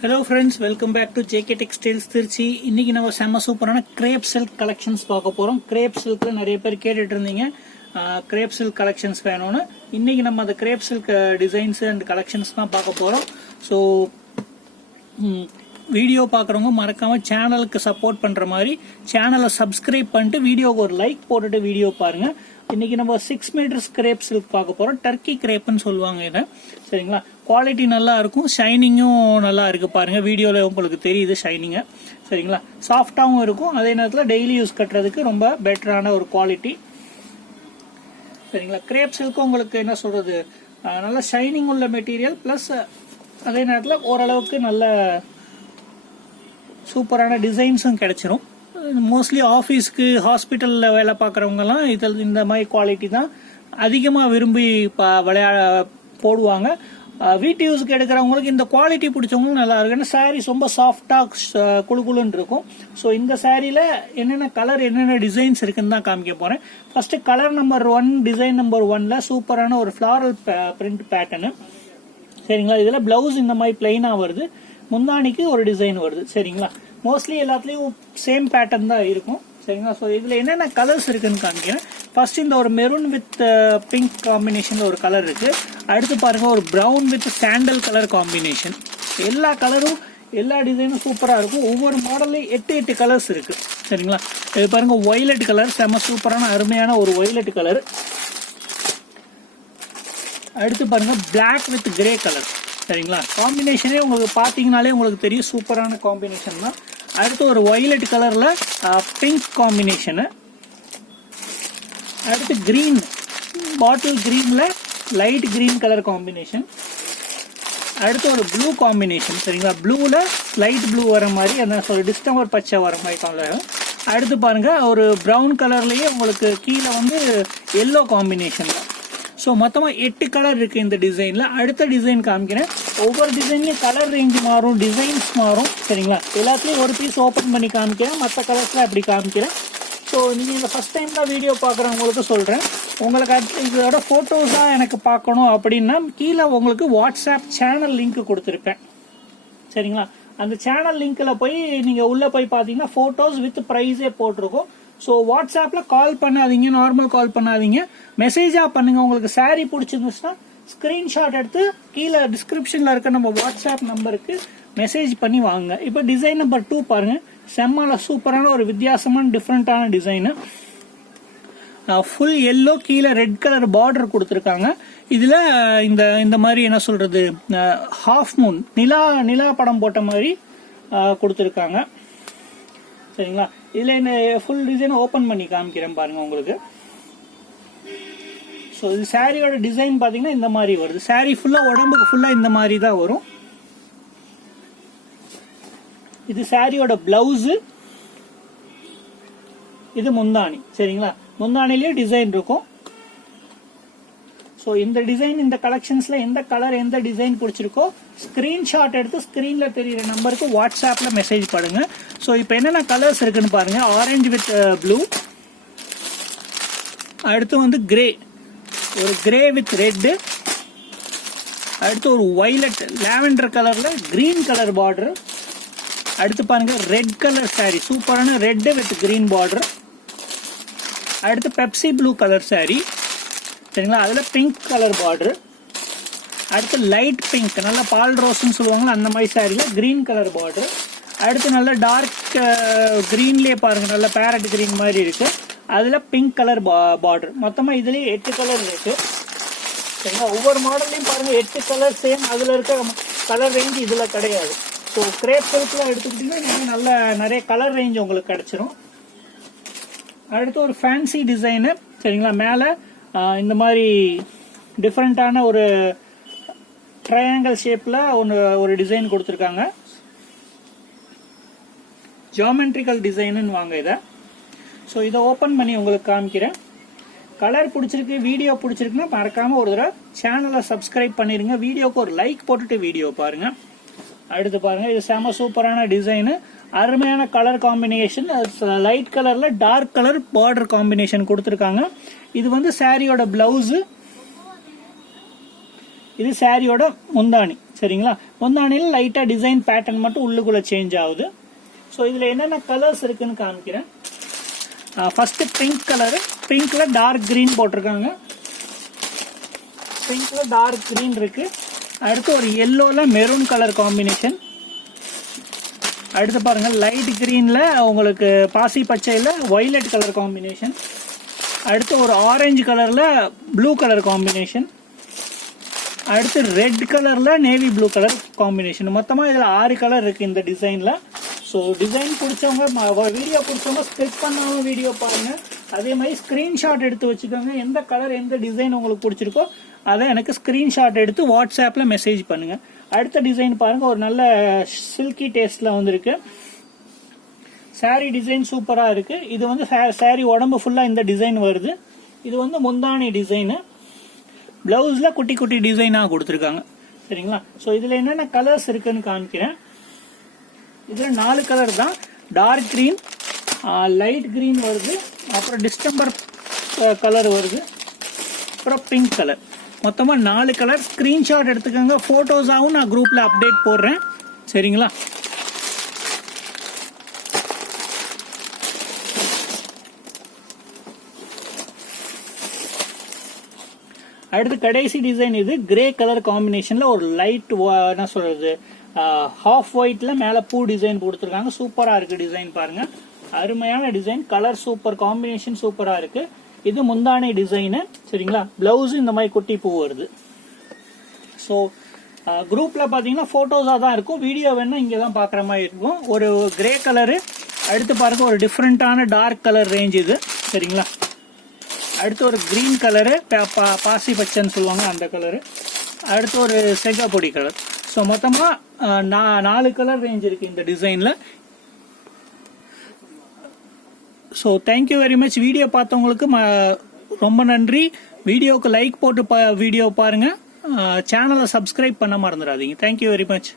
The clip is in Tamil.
Hello friends, welcome back to JK Textiles Trichy. இன்னைக்கு நம்ம செம்ம சூப்பரான கிரேப் சில்க் கலெக்ஷன்ஸ் பார்க்க போறோம். கிரேப் சில்க்ல நிறைய பேர் கேட்டுட்டு இருந்தீங்க கிரேப் சில்க் கலெக்ஷன்ஸ் வேணும்னு. இன்னைக்கு நம்ம அந்த grape silk designs and collections தான் பார்க்க போறோம். ஸோ வீடியோ பார்க்குறவங்க மறக்காம சேனலுக்கு சப்போர்ட் பண்ற மாதிரி சேனலை சப்ஸ்கிரைப் பண்ணிட்டு வீடியோக்கு ஒரு லைக் போட்டுட்டு வீடியோ பாருங்க. இன்னைக்கு நம்ம 6 மீட்டர்ஸ் கிரேப் சில்க் பார்க்க போறோம். டர்க்கி கிரேப்னு சொல்லுவாங்க இதை. சரிங்களா, குவாலிட்டி நல்லா இருக்கும், ஷைனிங்கும் நல்லா இருக்கு பாருங்க. வீடியோல உங்களுக்கு தெரியுது ஷைனிங்க. சரிங்களா, சாஃப்டாகவும் இருக்கும், அதே நேரத்தில் டெய்லி யூஸ் கட்டுறதுக்கு ரொம்ப பெட்டரான ஒரு குவாலிட்டி. சரிங்களா, கிரேப் சில்க்கும் உங்களுக்கு என்ன சொல்றது, நல்ல ஷைனிங் உள்ள மெட்டீரியல் பிளஸ் அதே நேரத்தில் ஓரளவுக்கு நல்ல சூப்பரான டிசைன்ஸும் கிடைச்சிரும். மோஸ்ட்லி ஆஃபீஸ்க்கு ஹாஸ்பிட்டலில் வேலை பார்க்குறவங்கலாம் இதில் இந்த மாதிரி குவாலிட்டி தான் அதிகமாக விரும்பி போடுவாங்க. வீட்டு யூஸ்க்கு எடுக்கிறவங்களுக்கு இந்த குவாலிட்டி பிடிச்சவங்களும் நல்லா இருக்கு. ஏன்னா சாரீஸ் ரொம்ப சாஃப்டாக குழுக்குழுன்னு இருக்கும். ஸோ இந்த சாரியில் என்னென்ன கலர் என்னென்ன டிசைன்ஸ் இருக்குன்னு தான் காமிக்க போகிறேன். First colour number 1, design number 1ல சூப்பரான ஒரு ஃப்ளாரல் பிரிண்ட் பேட்டர்னு. சரிங்களா, இதில் பிளவுஸ் இந்த மாதிரி பிளைனாக வருது, முந்தானிக்கு ஒரு டிசைன் வருது. சரிங்களா, மோஸ்ட்லி எல்லாத்துலேயும் சேம் பேட்டர்ன் தான் இருக்கும். சரிங்களா, ஸோ இதில் என்னென்ன கலர்ஸ் இருக்குன்னு காமிக்கிறேன். ஃபர்ஸ்ட் இந்த ஒரு மெரூன் வித் பிங்க் காம்பினேஷன்ல ஒரு கலர் இருக்கு. அடுத்து பாருங்க ஒரு brown with sandal colour combination. எல்லா கலரும் எல்லா டிசைனும் சூப்பராக இருக்கும். ஒவ்வொரு மாடல்லையும் 8 கலர்ஸ் இருக்கு. சரிங்களா, இது பாருங்க ஒய்லட் கலர், செம சூப்பரான அருமையான ஒரு ஒய்லட் கலர். அடுத்து பாருங்க பிளாக் வித் கிரே கலர். சரிங்களா, காம்பினேஷனே உங்களுக்கு பார்த்தீங்கனாலே உங்களுக்கு தெரியும், சூப்பரான காம்பினேஷன் தான். அடுத்து ஒரு ஒய்லட் கலர்ல பிங்க் காம்பினேஷனு. அடுத்து கிரீன், பாட்டில் கிரீன்ல லைட் கிரீன் கலர் காம்பினேஷன். அடுத்து ஒரு ப்ளூ காம்பினேஷன். சரிங்களா, ப்ளூல லைட் ப்ளூ வர மாதிரி, அந்த டிஸ்டம்பர் பச்சை வர மாதிரி கலர். அடுத்து பாருங்க ஒரு ப்ரௌன் கலர்லயே உங்களுக்கு கீழே வந்து எல்லோ காம்பினேஷன் தான். ஸோ மொத்தமாக 8 கலர் இருக்கு இந்த டிசைன்ல. அடுத்த டிசைன் காமிக்கிறேன். ஒவ்வொரு டிசைன்லயும் கலர் ரேஞ்ச் மாறும், டிசைன்ஸ் மாறும். சரிங்களா, எல்லாத்துலயும் ஒரு பீஸ் ஓப்பன் பண்ணி காமிக்கிறேன், மற்ற கலர்ஸ்ல அப்படி காமிக்கிறேன். ஸோ நீங்க இந்த ஃபர்ஸ்ட் டைம் தான் வீடியோ பார்க்குறவங்களுக்கு சொல்றேன், உங்களுக்கு இதோட போட்டோஸா எனக்கு பார்க்கணும் அப்படின்னா கீழே உங்களுக்கு வாட்ஸ்அப் சேனல் லிங்க் கொடுத்துருப்பேன். சரிங்களா, அந்த சேனல் லிங்க்ல போய் நீங்க உள்ள போய் பார்த்தீங்கன்னா போட்டோஸ் வித் ப்ரைஸே போட்டிருக்கோம். ஸோ வாட்ஸ்அப்ல கால் பண்ணாதீங்க, நார்மல் கால் பண்ணாதீங்க, மெசேஜா பண்ணுங்க. உங்களுக்கு சாரீ பிடிச்சிருந்துச்சுன்னா ஸ்கிரீன்ஷாட் எடுத்து கீழே டிஸ்கிரிப்ஷன்ல இருக்க நம்ம வாட்ஸ்அப் நம்பருக்கு மெசேஜ் பண்ணி வாங்க. இப்போ டிசைன் நம்பர் 2 பாருங்க, செம்மல சூப்பரான ஒரு வித்தியாசமான டிஃப்ரெண்டான டிசைனு. ஃபுல் எல்லோ, கீழே ரெட் கலர் பார்டர் கொடுத்துருக்காங்க. இதுல இந்த மாதிரி என்ன சொல்றது, ஹாஃப் மூன் நிலா படம் போட்ட மாதிரி கொடுத்துருக்காங்க. சரிங்களா, இதுல இந்த ஃபுல் டிசைன் ஓபன் பண்ணி காமிக்கிறேன் பாருங்க உங்களுக்கு. ஸோ இது சாரியோட டிசைன் பாத்தீங்கன்னா இந்த மாதிரி வருது. சாரி ஃபுல்லா உடம்புக்கு ஃபுல்லா இந்த மாதிரி தான் வரும். இது சாரியோட பிளவுஸ், இது முந்தானி. சரிங்களா, முந்தானிலேயே டிசைன் இருக்கும். ஸோ இந்த டிசைன் இந்த கலெக்ஷன்ஸ்ல எந்த கலர் எந்த டிசைன் பிடிச்சிருக்கோ ஸ்கிரீன்ஷாட் எடுத்து ஸ்கிரீன்ல தெரியுற நம்பருக்கு வாட்ஸ்அப்ல மெசேஜ் பண்ணுங்க. ஸோ இப்போ என்னென்ன கலர்ஸ் இருக்குன்னு பாருங்க. ஆரஞ்சு வித் ப்ளூ, அடுத்து வந்து கிரே, ஒரு கிரே வித் ரெட், அடுத்து ஒரு ஒய்லட் லாவெண்டர் கலர்ல கிரீன் கலர் பார்டர். அடுத்து பாருங்க ரெட் கலர் சாரி, சூப்பரான ரெட் வித் கிரீன் பார்டர். அடுத்து பெப்சி ப்ளூ கலர் சாரி. சரிங்களா, அதுல பிங்க் கலர் பார்டர். அடுத்து லைட் பிங்க், நல்ல பால் ரோஸ்ன்னு சொல்லுவாங்களா அந்த மாதிரி சாரியில கிரீன் கலர் பார்டர். அடுத்து நல்ல டார்க் கிரீன்லயே பாருங்க, நல்ல பேரட் கிரீன் மாதிரி இருக்கு, அதுல பிங்க் கலர் பார்டர். மொத்தமா இதுலயே 8 கலர் இருக்கு. சரிங்களா, ஒவ்வொரு மாடல்லையும் பாருங்க 8 கலர் சேம். அதுல இருக்க கலர் ரேஞ்ச் இதுல கிடையாது. ஸோ கிரேப் சில்க்ல எடுத்துக்கிட்டீங்கன்னா நல்ல நிறைய கலர் ரேஞ்ச் உங்களுக்கு கிடைச்சிரும். அடுத்து ஒரு ஃபேன்சி டிசைனு. சரிங்களா, மேல இந்த மாதிரி டிஃப்ரெண்டான ஒரு ட்ரையாங்கிள் ஷேப்ல ஒரு டிசைன் கொடுத்துருக்காங்க. ஜியோமெட்ரிக்கல் டிசைன் வாங்க இதை. ஸோ இதை ஓப்பன் பண்ணி உங்களுக்கு காமிக்கிறேன். கலர் பிடிச்சிருக்கு, வீடியோ பிடிச்சிருக்குன்னா மறக்காம ஒரு தடவை சேனலை சப்ஸ்கிரைப் பண்ணிருங்க, வீடியோக்கு ஒரு லைக் போட்டுட்டு வீடியோ பாருங்க. அடுத்து பாருங்க, இது செம சூப்பரான டிசைனு, அருமையான கலர் காம்பினேஷன். லைட் கலர்ல டார்க் கலர் பார்டர் காம்பினேஷன் கொடுத்துருக்காங்க. இது வந்து சாரியோட பிளவுஸ். இது சாரியோட முந்தானி சரிங்களா. முந்தானியில் லைட்டாக டிசைன் பேட்டர்ன் மட்டும் உள்ளுக்குள்ளே சேஞ்ச் ஆகுது. ஸோ இதில் என்னென்ன கலர்ஸ் இருக்குன்னு காமிக்கிறேன். ஃபர்ஸ்ட் பிங்க் கலரு, பிங்க்ல டார்க் கிரீன் போட்டிருக்காங்க. பிங்க்ல டார்க் கிரீன் இருக்கு. அடுத்து ஒரு எல்லோல மெரூன் கலர் காம்பினேஷன். அடுத்து பாருங்க லைட் கிரீன்ல உங்களுக்கு பாசி பச்சையில் வயலட் கலர் காம்பினேஷன். அடுத்து ஒரு ஆரஞ்சு கலர்ல ப்ளூ கலர் காம்பினேஷன். அடுத்து ரெட் கலர்ல நேவி ப்ளூ கலர் காம்பினேஷன். மொத்தமாக இதில் 6 கலர் இருக்கு இந்த டிசைன்ல. ஸோ டிசைன் பிடிச்சவங்க, வீடியோ பிடிச்சவங்க ஸ்கிப் பண்ணாம வீடியோ பாருங்க. அதே மாதிரி ஸ்கிரீன்ஷாட் எடுத்து வச்சுக்கோங்க. எந்த கலர் எந்த டிசைன் உங்களுக்கு பிடிச்சிருக்கோ அதை எனக்கு ஸ்கிரீன்ஷாட் எடுத்து வாட்ஸ்அப்பில் மெசேஜ் பண்ணுங்க. அடுத்த டிசைன் பாருங்க, ஒரு நல்ல சில்கி டேஸ்ட்ல வந்திருக்கு. சாரி டிசைன் சூப்பரா இருக்கு. இது வந்து சாரி உடம்பு ஃபுல்லா இந்த டிசைன் வருது. இது வந்து முந்தானி டிசைனு. பிளவுஸ்ல குட்டி குட்டி டிசைனா கொடுத்துருக்காங்க சரிங்களா. ஸோ இதுல என்னென்ன கலர்ஸ் இருக்குன்னு காமிக்கிறேன். இதுல 4 கலர் தான். டார்க் கிரீன், லைட் கிரீன் வருது, அப்புறம் டிஸ்டம்பர் கலர் வருது, அப்புறம் பிங்க் கலர். மொத்தமாக 4 கலர். ஸ்கிரீன்ஷாட் எடுத்துக்கோங்க. போட்டோஸாகவும் நான் குரூப்ல அப்டேட் போடுறேன் சரிங்களா. அடுத்து கடைசி டிசைன் இது கிரே கலர் காம்பினேஷன்ல ஒரு லைட் என்ன சொல்றது ஹாஃப் ஒயிட்ல மேல பூ டிசைன் கொடுத்துருக்காங்க. சூப்பரா இருக்கு டிசைன் பாருங்க. அருமையான டிசைன், கலர் சூப்பர், காம்பினேஷன் சூப்பரா இருக்கு. இது முந்தானை டிசைனு சரிங்களா. பிளவுஸ் இந்த மாதிரி குட்டி பூ வருது. ஸோ குரூப்ல பாத்தீங்கன்னா போட்டோஸா தான் இருக்கும். வீடியோ வேணா இங்கே தான் பாக்குற மாதிரி இருக்கும். ஒரு கிரே கலரு. அடுத்து பாருங்க ஒரு டிஃப்ரெண்டான டார்க் கலர் ரேஞ்ச் இது சரிங்களா. அடுத்து ஒரு கிரீன் கலரு, பாசி பச்சைன்னு சொல்லுவாங்க அந்த கலரு. அடுத்து ஒரு செகப்பொடி கலர். ஸோ மொத்தமாக 4 கலர் ரேஞ்ச் இருக்கு இந்த டிசைன்ல. So thank you very much. Video பார்த்தவங்களுக்கு ரொம்ப நன்றி. வீடியோவுக்கு லைக் போட்டு வீடியோ பாருங்க. சேனலை சப்ஸ்கிரைப் பண்ண மறந்துடாதீங்க. Thank you very much.